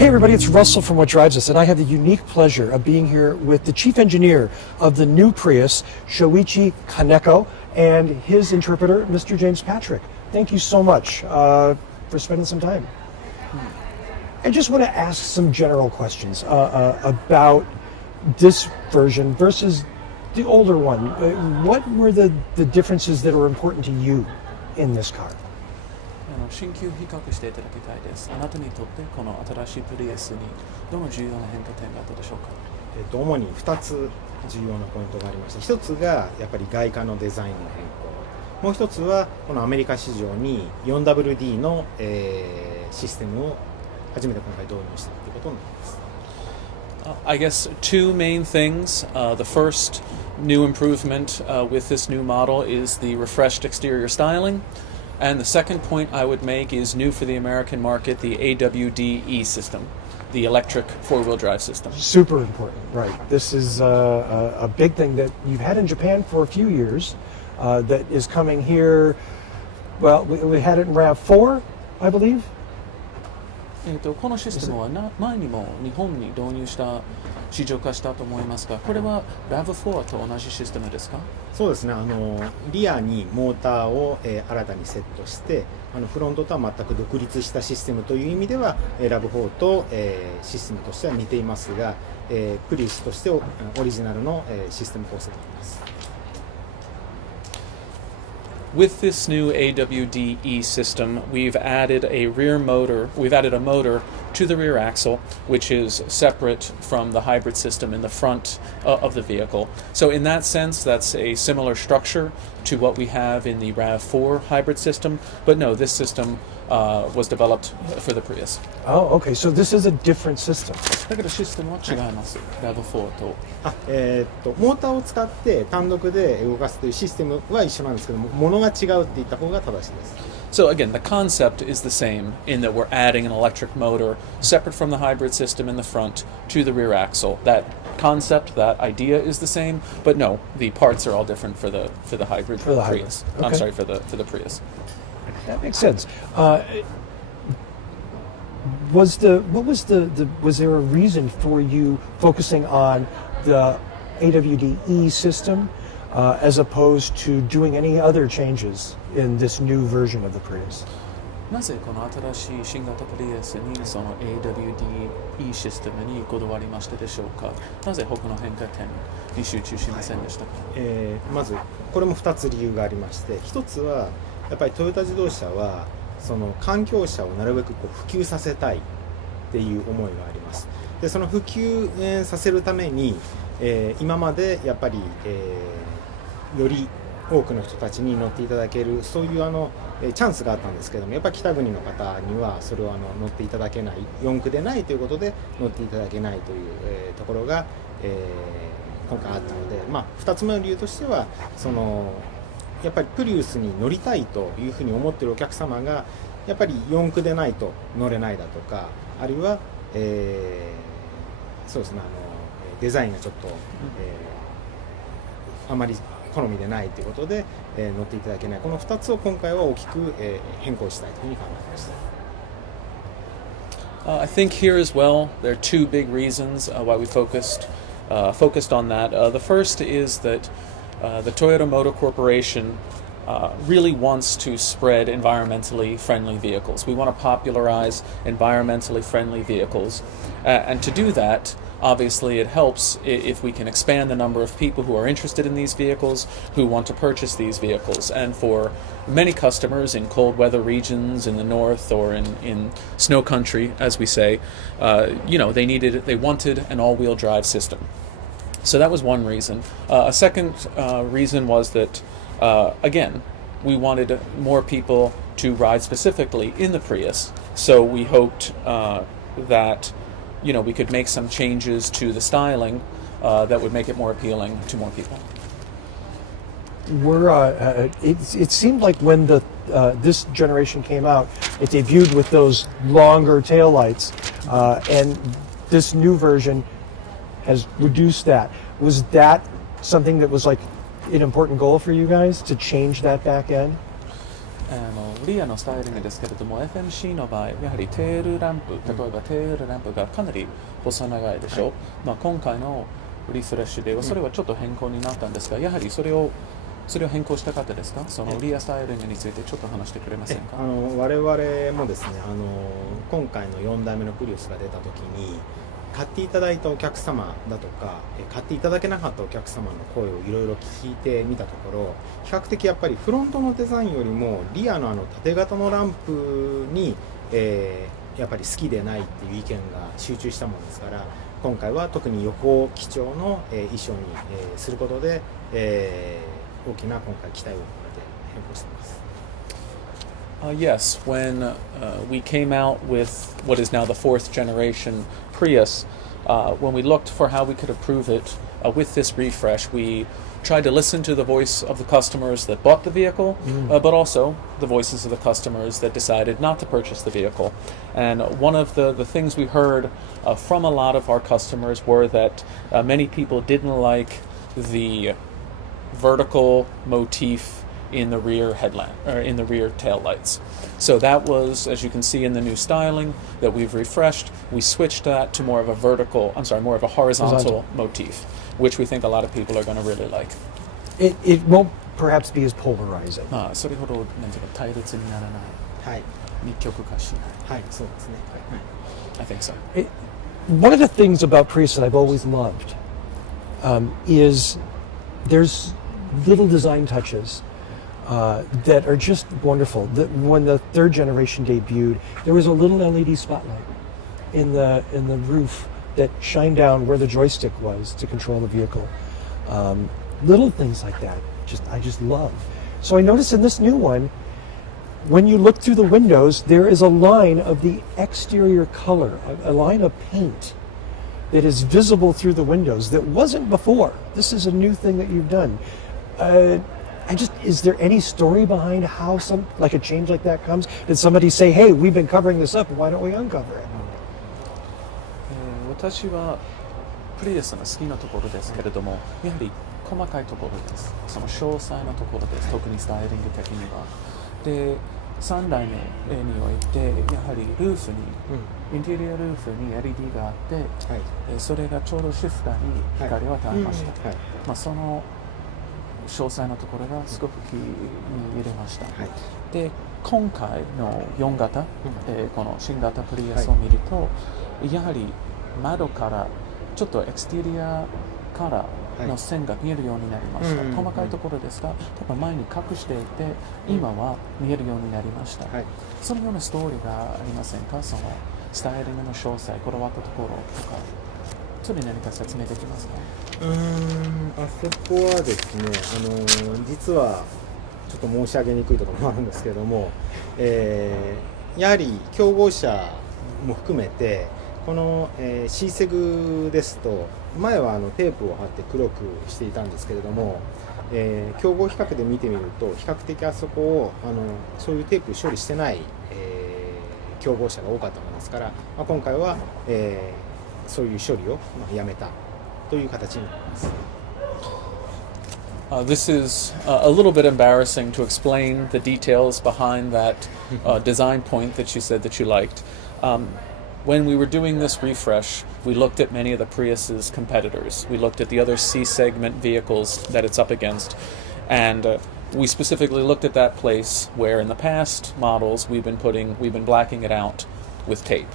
Hey everybody, it's Russell from What Drives Us, and I have the unique pleasure of being here with the Chief Engineer of the new Prius, Shoichi Kaneko, and his interpreter, Mr. James Patrick. Thank you so much for spending some time. I just want to ask some general questions about this version versus the older one. What were the differences that are important to you in this car? 新旧比較していただきたいです。あなたにとってこの新しいプリウスにどの重要な変化点があったでしょうか。主に2つ重要なポイントがありまして、1つがやっぱり外観のデザインの変更、もう1つはこのアメリカ市場に 4WD の、システムを初めて今回導入したということになります。I guess two main things. The first new improvement with this new model is the refreshed exterior styling. And the second point I would make is new for the American market, the awd-e system, the electric four-wheel drive system. Super important, right. This is a big thing that you've had in Japan for a few years that is coming here. Well, we had it in RAV4, I believe. このシステムは前にも日本に導入した市場化したと思いますが、これは RAV4 と同じシステムですか？そうですね。リアにモーターを、新たにセットして、フロントとは全く独立したシステムという意味では、RAV4 と、システムとしては似ていますが、プリウスとしてオリジナルの、システム構成になります。With this new awd-e system, we've added a motor to the rear axle, which is separate from the hybrid system in the front of the vehicle. So in that sense, that's a similar structure to what we have in the RAV4 hybrid system. But no, this system was developed for the Prius. Oh, okay. So this is a different system. だけどシステムは違います。RAV4 と。モーターを使って単独で動かすというシステムは一緒なんですけども、ものが違うって言った方が正しいです。So again, the concept is the same in that we're adding an electric motor separate from the hybrid system in the front to the rear axle. That concept, that idea is the same, but no, the parts are all different for the hybrid Prius. Okay. I'm sorry, for the Prius. That makes sense. Was there a reason for you focusing on the awd-e system as opposed to doing any other changes in this new version of the Prius? なぜこの新しい新型プリウスにその awd-e システムにこだわりましたでしょうか。なぜ他の変化点に集中しませんでしたか。まずこれも2つ理由がありまして、1つはやっぱりトヨタ自動車はその環境車をなるべく普及させたいっていう思いがあります。でその普及、させるために、今までやっぱり、より多くの人たちに乗っていただけるそういうチャンスがあったんですけども、やっぱり北国の方にはそれを乗っていただけない、四駆でないということで乗っていただけないという、ところが、今回あったので、2つ目の理由としてはやっぱりプリウスに乗りたいというふうに思っているお客様がやっぱり四駆でないと乗れないだとか、あるいは、そうですね、デザインがちょっと、あまり好みでないということで、乗っていただけない、この2つを今回は大きく、変更したいというふうに考えました。I think here as well, there are two big reasons why we focused on that. The first is that the Toyota Motor Corporation really wants to spread environmentally friendly vehicles. We want to popularize environmentally friendly vehicles. And to do that, obviously it helps if we can expand the number of people who are interested in these vehicles, who want to purchase these vehicles. And for many customers in cold weather regions in the north or in snow country, as we say, they wanted an all-wheel drive system. So that was one reason. A second reason was that, again, we wanted more people to ride specifically in the Prius. So we hoped that we could make some changes to the styling that would make it more appealing to more people. It seemed like when this generation came out, it debuted with those longer taillights, and this new version has reduced that. Was that something that was like an important goal for you guys to change that back end? リアのスタイリングですけれども、FMC の場合、やはりテールランプ、例えばテールランプがかなり細長いでしょう。今回のリフレッシュではそれはちょっと変更になったんですが、やはりそれを変更したかったですか？そのリアスタイリングについてちょっと話してくれませんか？我々もですね、今回の4代目のプリウスが出た時に買っていただいたお客様だとか買っていただけなかったお客様の声をいろいろ聞いてみたところ、比較的やっぱりフロントのデザインよりもリアの縦型のランプに、やっぱり好きでないっていう意見が集中したものですから、今回は特に横基調の、衣装に、することで、大きな今回期待を込めて変更しています。Yes, when we came out with what is now the 4th generation Prius, when we looked for how we could improve it with this refresh, we tried to listen to the voice of the customers that bought the vehicle, but also the voices of the customers that decided not to purchase the vehicle. And one of the things we heard from a lot of our customers were that many people didn't like the vertical motif in the rear headlamp or in the rear tail lights. So that was, as you can see in the new styling that we've refreshed, we switched that to more of a horizontal motif, which we think a lot of people are going to really like. It won't perhaps be as polarizing. それほどなんていうか対立にならない、はい、二極化しない。はい、そうですね。I think so. One of the things about Prius that I've always loved is there's little design touches that are just wonderful. When the 3rd generation debuted, there was a little LED spotlight in the roof that shined down where the joystick was to control the vehicle. Little things like that, I just love. So I noticed in this new one, when you look through the windows, there is a line of the exterior color, a line of paint that is visible through the windows that wasn't before. This is a new thing that you've done. Is there any story behind how a change like that comes? Did somebody say, hey, we've been covering this up, why don't we uncover it? 私はプリウスの好きなところですけれども、やはり細かいところです。その詳細なところです。特にスタイリング的には。で、3代目においてやはりルーフに、インテリアルーフに LED があって、それがちょうどシフターに光を与えました。その詳細なところがすごく気に入れました。で、今回の4型、この新型プリウスを見ると、やはり窓からちょっとエクステリアからの線が見えるようになりました。細かいところですが、多分前に隠していて、今は見えるようになりました。そのようなストーリーがありませんか？そのスタイリングの詳細、こだわったところとか、それ何か説明できますか？あそこはですね、実はちょっと申し上げにくいところもあるんですけれども、やはり競合者も含めてこの、C セグですと前はテープを貼って黒くしていたんですけれども、競合比較で見てみると比較的あそこをそういうテープ処理してない、競合者が多かったものですから、今回は、そういう処理をやめたという形になります。This is a little bit embarrassing to explain the details behind that design point that you said that you liked. When we were doing this refresh, we looked at many of the Prius's competitors. We looked at the other C-segment vehicles that it's up against. And we specifically looked at that place where in the past models we've been blacking it out with tape.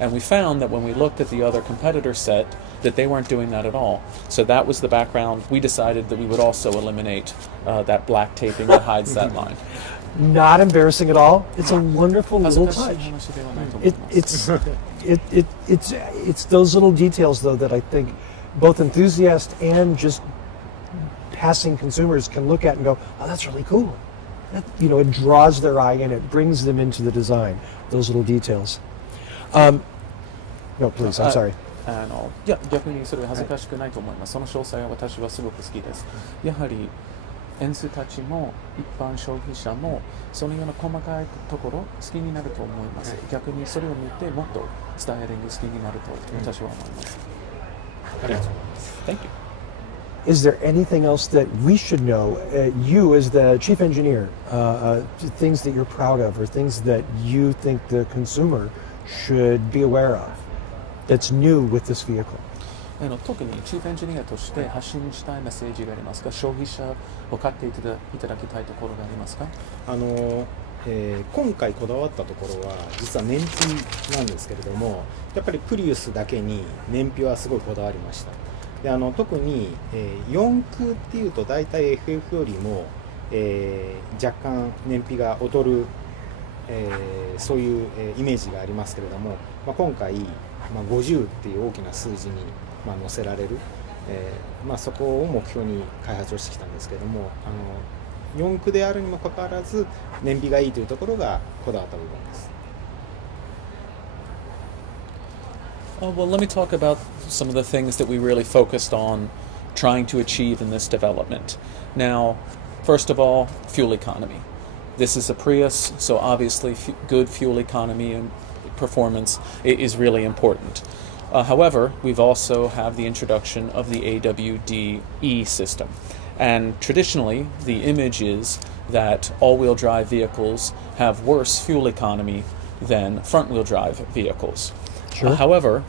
And we found that when we looked at the other competitor set, that they weren't doing that at all. So that was the background. We decided that we would also eliminate that black taping that hides that line. Not embarrassing at all. It's a wonderful little touch. It's those little details, though, that I think both enthusiasts and just passing consumers can look at and go, oh, that's really cool. It draws their eye and it brings them into the design, those little details. No, please, I'm sorry. いや、逆にそれは恥ずかしくないと思います。その詳細は私はすごく好きです。やはりエンスたちも一般消費者もそのような細かいところ好きになると思います。逆にそれを見てもっとスタイリング好きになると私は思います。ありがとうございます。Thank you. Is there anything else that we should know, you as the chief engineer, things that you're proud of or things that you think the consumer should be aware of that's new with this vehicle? 特にチーフエンジニアとして発信したいメッセージがありますか？消費者を買っていただきたいところがありますか？今回こだわったところは実は燃費なんですけれども、やっぱりプリウスだけに燃費はすごいこだわりました。で特に、4駆っていうと大体 FF よりも、若干燃費が劣る、そういう、イメージがありますけれども、今回、50っていう大きな数字に、載せられる、そこを目標に開発をしてきたんですけれども、4駆であるにもかかわらず燃費がいいというところがこだわった部分です。Well, let me talk about some of the things that we really focused on trying to achieve in this development. Now, first of all, fuel economy. This is a Prius, so obviously good fuel economy and performance is really important. However, we've also have the introduction of the awd-e system. And traditionally, the image is that all-wheel drive vehicles have worse fuel economy than front-wheel drive vehicles. Sure. However,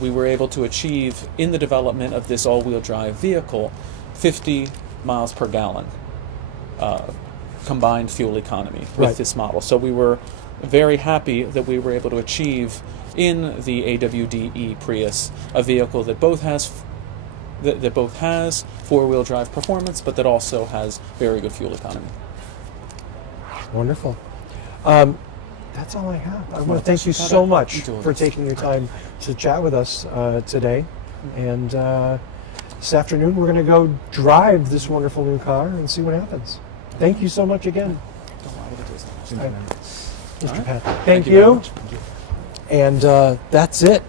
we were able to achieve in the development of this all-wheel drive vehicle 50 miles per gallon combined fuel economy with this model. So we were very happy that we were able to achieve in the awd-e Prius a vehicle that both has four-wheel drive performance, but that also has very good fuel economy. Wonderful. That's all I have. I want to thank you so much for taking your time to chat with us today. And this afternoon, we're going to go drive this wonderful new car and see what happens. Thank you so much again. Mr. Pat. Thank you. And that's it.